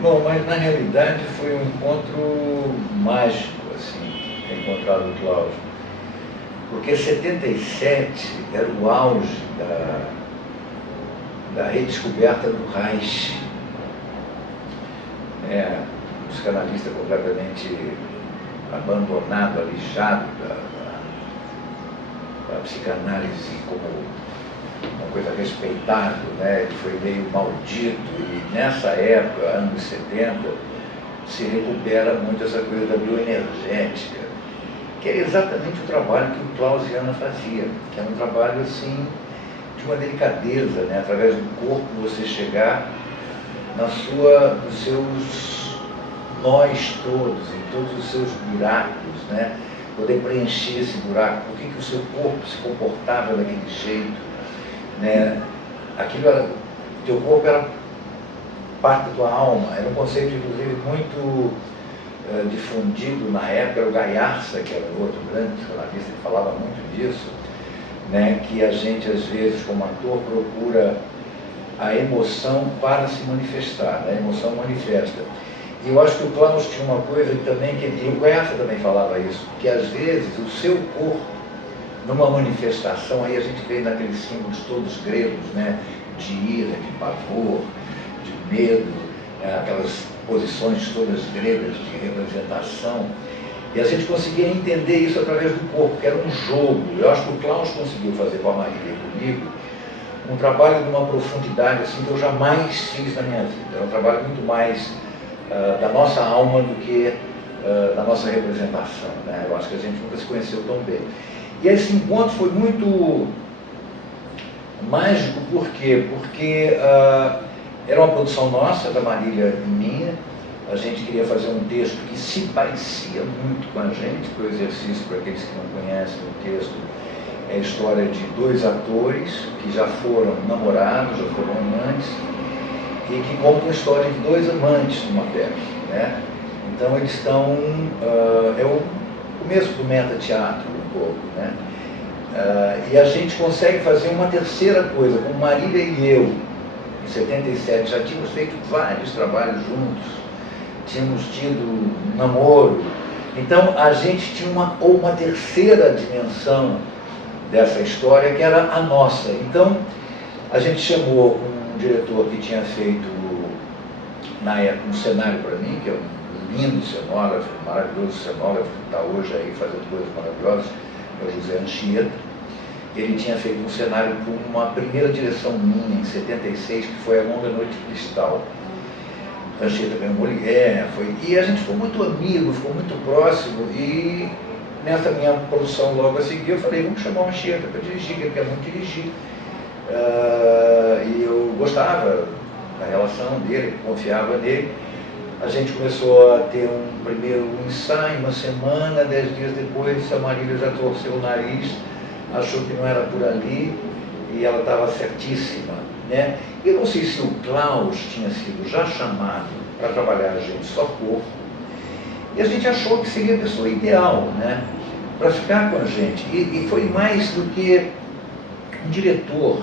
Bom, mas na realidade foi um encontro mágico, assim, ter encontrado o Cláudio. Porque 77 era o auge da redescoberta do Reich. Um psicanalista completamente abandonado, alijado da psicanálise como uma coisa respeitável, né? Ele foi meio maldito e nessa época, anos 70, se recupera muito essa coisa da bioenergética, que era exatamente o trabalho que o Klaus e Ana fazia, que era um trabalho assim de uma delicadeza, né? Através do corpo você chegar nos seus nós todos, em todos os seus buracos, né? Poder preencher esse buraco, por que o seu corpo se comportava daquele jeito, né? Teu corpo era parte da tua alma, era um conceito inclusive muito difundido na época, era o Gaiarsa, que era outro grande psicanalista que falava muito disso, né? Que a gente às vezes como ator procura a emoção para se manifestar, né? A emoção manifesta. E eu acho que o Klaus tinha uma coisa também, e o Goethe também falava isso, que às vezes o seu corpo, numa manifestação, aí a gente vê naqueles símbolos todos gregos, né? De ira, de pavor, de medo, aquelas posições todas gregas de representação, e a gente conseguia entender isso através do corpo, que era um jogo. Eu acho que o Klaus conseguiu fazer com a Marília e comigo um trabalho de uma profundidade assim, que eu jamais fiz na minha vida. Era um trabalho muito mais da nossa alma do que da nossa representação, né? Eu acho que a gente nunca se conheceu tão bem. E esse encontro foi muito mágico, por quê? Porque era uma produção nossa, da Marília e minha. A gente queria fazer um texto que se parecia muito com a gente, que o exercício, para aqueles que não conhecem o texto, é a história de dois atores que já foram namorados, já foram amantes, e que contam a história de dois amantes numa peça, né? Então eles estão... é o começo do meta-teatro, um pouco, né? E a gente consegue fazer uma terceira coisa, com Marília e eu, em 77, já tínhamos feito vários trabalhos juntos, tínhamos tido um namoro, então a gente tinha uma terceira dimensão dessa história, que era a nossa. Então a gente chamou um diretor que tinha feito, na época, um cenário para mim, que é um lindo cenógrafo, maravilhoso cenógrafo, que está hoje aí fazendo coisas maravilhosas, é o José Anchieta. Ele tinha feito um cenário para uma primeira direção minha, em 76, que foi A Longa Noite de Cristal. Anchieta ganhou Molière, e a gente ficou muito amigo, ficou muito próximo, e nessa minha produção logo a seguir eu falei, vamos chamar o Anchieta para dirigir, que ele quer muito dirigir. E eu gostava da relação dele, confiava nele. A gente começou a ter um primeiro ensaio, uma semana, 10 dias depois a Marília já torceu o nariz, achou que não era por ali, e ela estava certíssima, né? Eu não sei se o Klaus tinha sido já chamado para trabalhar a gente só corpo, e a gente achou que seria a pessoa ideal, né? Para ficar com a gente. E foi mais do que um diretor,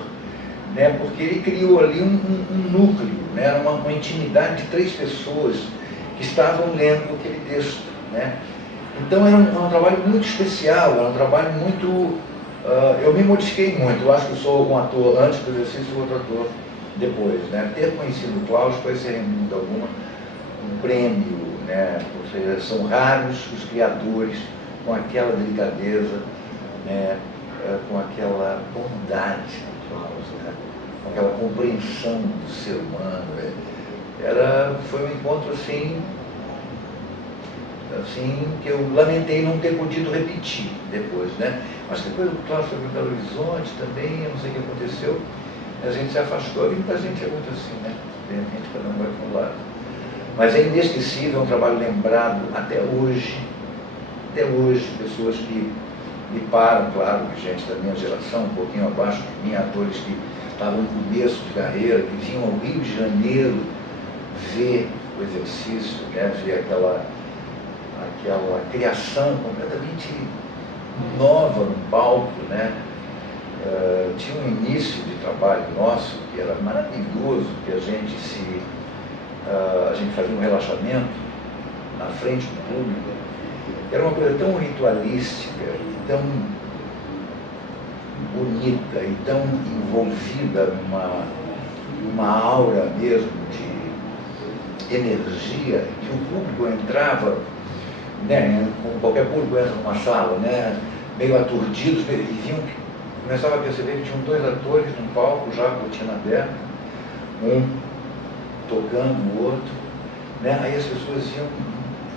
né? Porque ele criou ali um núcleo, né? Uma intimidade de 3 pessoas que estavam lendo aquele texto, né? Então era um trabalho muito especial, era um trabalho muito... eu me modifiquei muito, eu acho que eu sou um ator antes do exercício e outro ator depois, né? Ter conhecido o Klaus foi, sem dúvida alguma, um prêmio, né? Ou seja, são raros os criadores com aquela delicadeza, né? Com aquela bondade do Klaus, né? Com aquela compreensão do ser humano. Foi um encontro assim, que eu lamentei não ter podido repetir depois, né? Mas depois o Klaus foi para Belo Horizonte também, eu não sei o que aconteceu, a gente se afastou, e muita gente é muito assim, né? De repente cada um vai para um lado. Mas é inesquecível, é um trabalho lembrado até hoje, pessoas que me param, claro, gente da minha geração, um pouquinho abaixo de mim, atores que estavam no começo de carreira, que vinham ao Rio de Janeiro ver o exercício, né? Ver aquela criação completamente nova no palco, né? Tinha um início de trabalho nosso que era maravilhoso, que a gente se a gente fazia um relaxamento na frente do público. Era uma coisa tão ritualística e tão bonita e tão envolvida numa aura mesmo de energia, que o público entrava, né, como qualquer público entra numa sala, né, meio aturdidos, e viam, começava a perceber que tinham dois atores no palco, já com a cortina aberta, um tocando o outro, né, aí as pessoas iam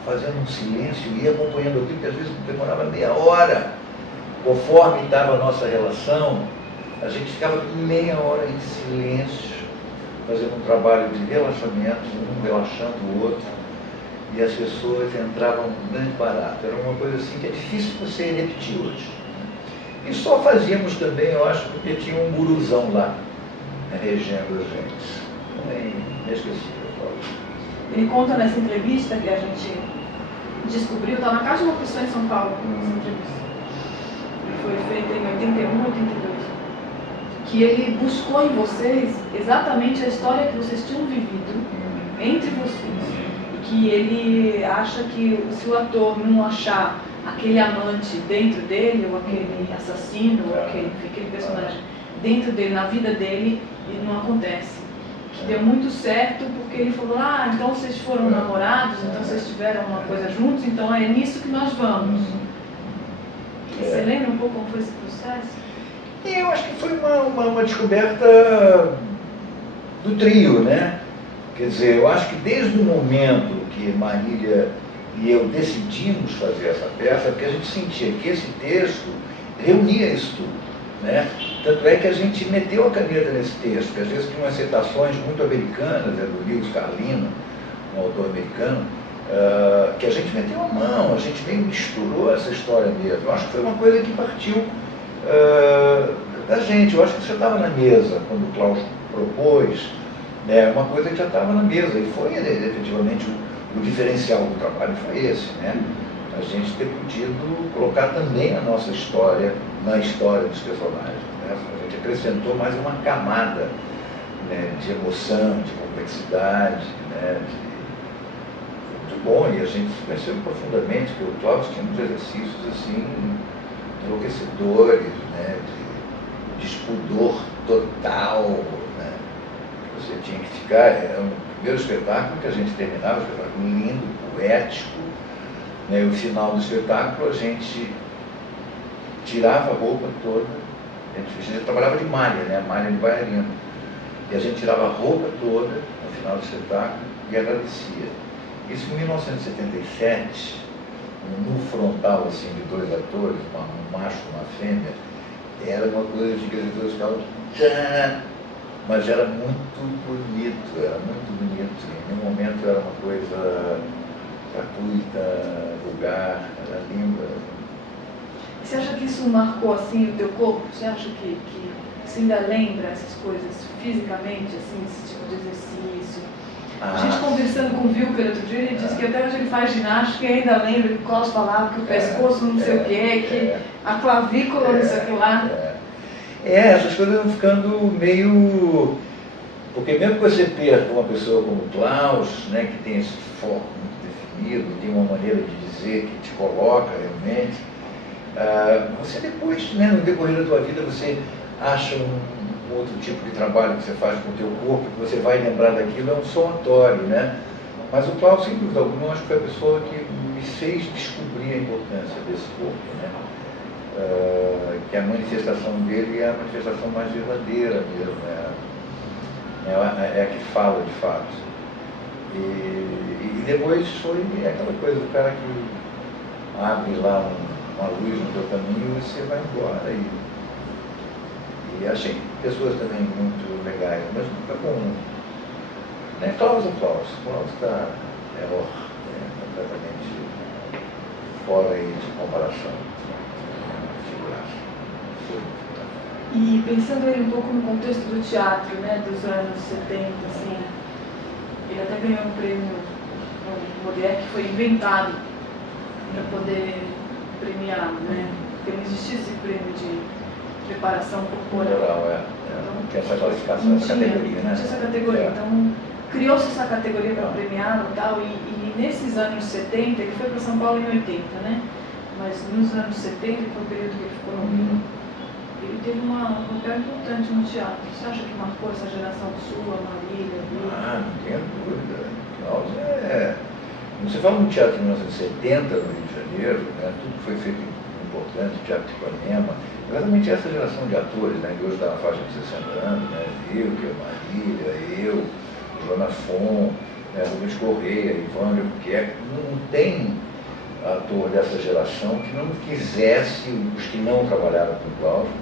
fazendo um silêncio e acompanhando aquilo, que às vezes demorava meia hora. Conforme estava a nossa relação, a gente ficava meia hora em silêncio, fazendo um trabalho de relaxamento, um relaxando o outro, e as pessoas entravam num grande barato. Era uma coisa assim que é difícil você repetir hoje. E só fazíamos também, eu acho, porque tinha um guruzão lá, né, regendo a gente. É inesquecível, Cláudio. Ele conta nessa entrevista que a gente descobriu, está na casa de uma pessoa em São Paulo, essa entrevista. Foi feita em 81, 82. Que ele buscou em vocês exatamente a história que vocês tinham vivido entre vocês. E que ele acha que se o ator não achar aquele amante dentro dele, ou aquele assassino, ou aquele personagem dentro dele, na vida dele, ele não acontece. Que deu muito certo porque ele falou, então vocês foram namorados, então vocês tiveram uma coisa juntos, então é nisso que nós vamos. Você lembra um pouco como foi esse processo? Eu acho que foi uma descoberta do trio, né? Quer dizer, eu acho que desde o momento que Marília e eu decidimos fazer essa peça, porque a gente sentia que esse texto reunia isso tudo, né? Tanto é que a gente meteu a caneta nesse texto, que às vezes tinha umas citações muito americanas, do Lewis Carlino, um autor americano, que a gente meteu a mão, a gente meio misturou essa história mesmo. Eu acho que foi uma coisa que partiu da gente. Eu acho que isso já estava na mesa quando o Klaus propôs, né, uma coisa que já estava na mesa, e foi efetivamente o diferencial do trabalho foi esse, né? A gente ter podido colocar também a nossa história na história dos personagens, né? A gente acrescentou mais uma camada, né, de emoção, de complexidade, né, muito bom, e a gente se conheceu profundamente, porque o Klaus tinha uns exercícios assim enlouquecedores, né, de espudor total, né? Você tinha que ficar, era um primeiro espetáculo que a gente terminava, um espetáculo lindo, poético, né? E o final do espetáculo a gente tirava a roupa toda, a gente trabalhava de malha, né, malha de bailarina, e a gente tirava a roupa toda no final do espetáculo e agradecia. Isso em 1977, no frontal assim, de dois atores, um macho e uma fêmea, era uma coisa de que as pessoas ficavam tchan, mas era muito bonito, em nenhum momento era uma coisa gratuita, vulgar, era linda. Você acha que isso marcou assim o teu corpo? Você acha que você ainda lembra essas coisas fisicamente, assim, esse tipo de exercício? A gente conversando com o Wilker outro dia, ele disse que até hoje ele faz ginástica e ainda lembra que o Klaus falava que o pescoço não sei o quê, que a clavícula não sei o que lá. Essas coisas vão ficando meio... Porque mesmo que você perca uma pessoa como o Klaus, né, que tem esse foco muito definido, tem uma maneira de dizer que te coloca realmente, você depois, né, no decorrer da tua vida, você acha um outro tipo de trabalho que você faz com o teu corpo, que você vai lembrar daquilo, é um somatório, né? Mas o Klaus, sem dúvida alguma, eu acho que foi a pessoa que me fez descobrir a importância desse corpo, né? Que a manifestação dele é a manifestação mais verdadeira mesmo, é a que fala de fato. E depois foi aquela coisa do cara que abre lá uma luz no teu caminho e você vai embora. E achei pessoas também muito legais, mas nunca comum. Né? Klaus é Klaus. Klaus está completamente fora aí de comparação. Figuraça. E pensando aí um pouco no contexto do teatro, né, dos anos 70, assim, ele até ganhou um prêmio, uma mulher que foi inventado para poder premiar, né? Porque não existia esse prêmio de preparação corporal. Então, tinha essa classificação, essa categoria, né? Tinha essa categoria, então criou-se essa categoria para premiá-lo e tal, e nesses anos 70, ele foi para São Paulo em 80, né? Mas nos anos 70, que foi o período que ele ficou no Rio, ele teve um papel importante no teatro. Você acha que marcou essa geração sua, Marília, Rio? Ah, não tenho dúvida. Klaus Você fala no teatro de 1970 no Rio de Janeiro, né, tudo que foi feito importante, Teatro de Ipanema, exatamente essa geração de atores, né, que hoje está na faixa de 60 anos, né, eu, que é Marília, eu, Joana Fon, né, Rubens Correia, Ivandro Buquerque, não tem ator dessa geração que não quisesse, os que não trabalharam com o Cláudio,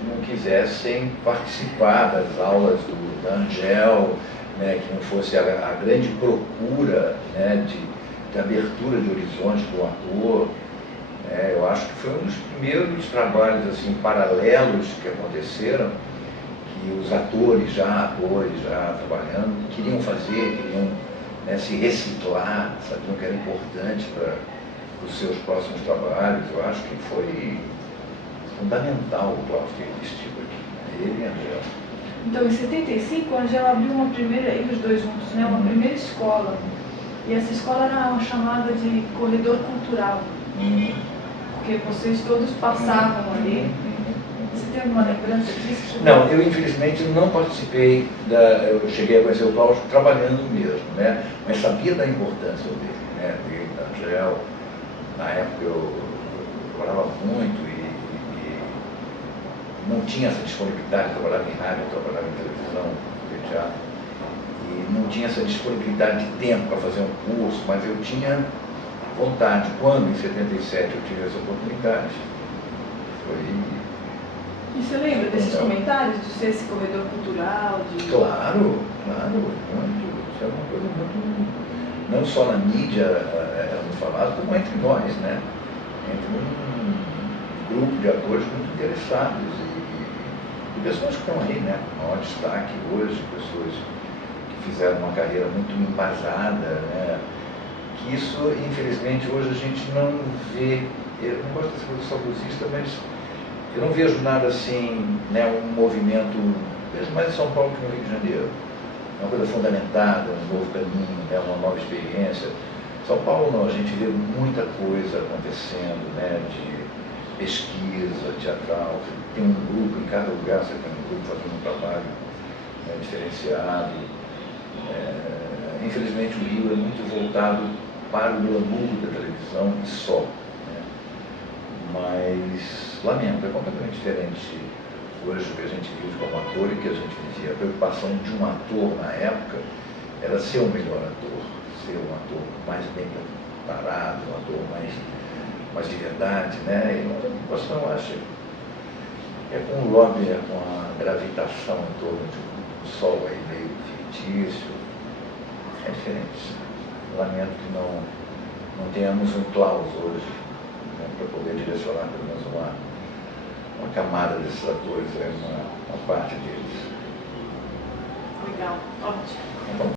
que não quisessem participar das aulas da Angel, né, que não fosse a grande procura, né, de abertura de horizonte do ator. Eu acho que foi um dos primeiros trabalhos assim, paralelos que aconteceram, que os atores já trabalhando, queriam fazer, queriam, né, se reciclar, sabiam que era importante para os seus próximos trabalhos. Eu acho que foi fundamental o Cláudio ter existido aqui, ele e a Angel. Então, em 75, a Angela abriu uma primeira, eles dois juntos, né, uma primeira escola. E essa escola era uma chamada de corredor cultural. Porque vocês todos passavam ali. Você tem alguma lembrança disso? Não, eu infelizmente não participei, eu cheguei a conhecer o Cláudio trabalhando mesmo, né, mas sabia da importância dele, né, dele, da Angel. Na época eu trabalhava muito e não tinha essa disponibilidade, eu trabalhava em rádio, eu trabalhava em televisão, em teatro, e não tinha essa disponibilidade de tempo para fazer um curso, mas eu tinha vontade. Quando, em 77, eu tive essa oportunidade, foi... E você lembra desses comentários, de ser esse corredor cultural? Claro, muito. Isso é uma coisa muito... Não só na mídia era muito falado, como entre nós, né? Entre um grupo de atores muito interessados e pessoas que estão aí, né? Com maior destaque hoje, pessoas que fizeram uma carreira muito embasada, né? Que isso, infelizmente, hoje a gente não vê. Eu não gosto dessa coisa saudosista, mas eu não vejo nada assim, né? Um movimento, mesmo mais em São Paulo que no Rio de Janeiro. Uma coisa fundamentada, um novo caminho, né? Uma nova experiência. São Paulo não, a gente vê muita coisa acontecendo, né? De pesquisa teatral, tem um grupo, em cada lugar você tem um grupo fazendo um trabalho, né, diferenciado. Infelizmente o Rio é muito voltado para o glamour da televisão e só. Né? Mas, lamento, é completamente diferente hoje o que a gente vive como ator e que a gente vivia. A preocupação de um ator na época era ser o melhor ator, ser um ator mais bem preparado, um ator mais de verdade, né? E a preocupação, eu acho, é com o lobby, é com a gravitação em torno de um sol aí meio fictício. É diferente. Lamento que não tenhamos um Klaus hoje, né, para poder direcionar pelo menos uma camada desses atores, uma parte deles. Legal, ótimo.